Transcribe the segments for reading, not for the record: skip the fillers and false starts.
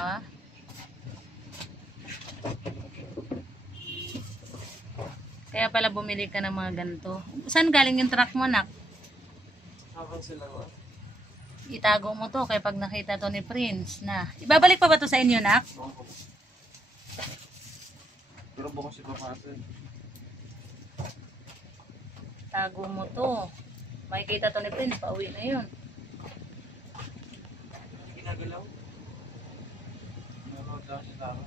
Ha? Kaya pala bumili ka ng mga ganito. Saan galing yung truck mo, nak? Habang sila ko. Itago mo to kaya pag nakita to ni Prince na. Ibabalik pa ba to sa inyo, nak? Pero bukas si papasok. Tago mo to. Makikita to ni Prince, pauwi na yun. Ginagalaw. Meron daw siya tao.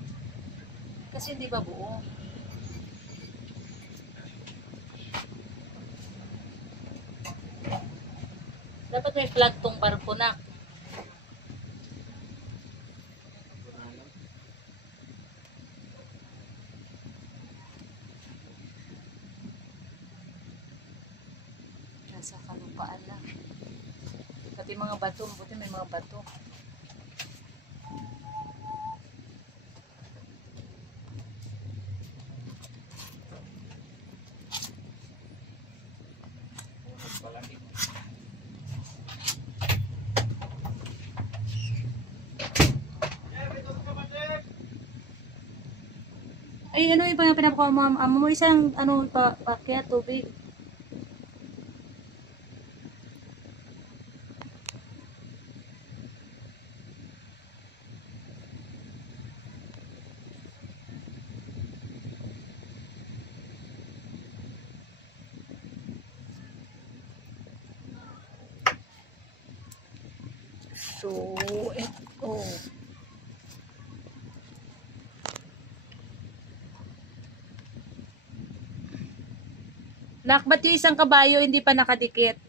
Kasi hindi ba buo? Dapat may flag tong barko, nak. Nasa kalupaan lang. Pati mga bato, buti may mga bato. Ay, ano yung pinapakaw mo? Amo mo isang ano pakya tubig. So, ito. Nak, ba't yung isang kabayo hindi pa nakadikit?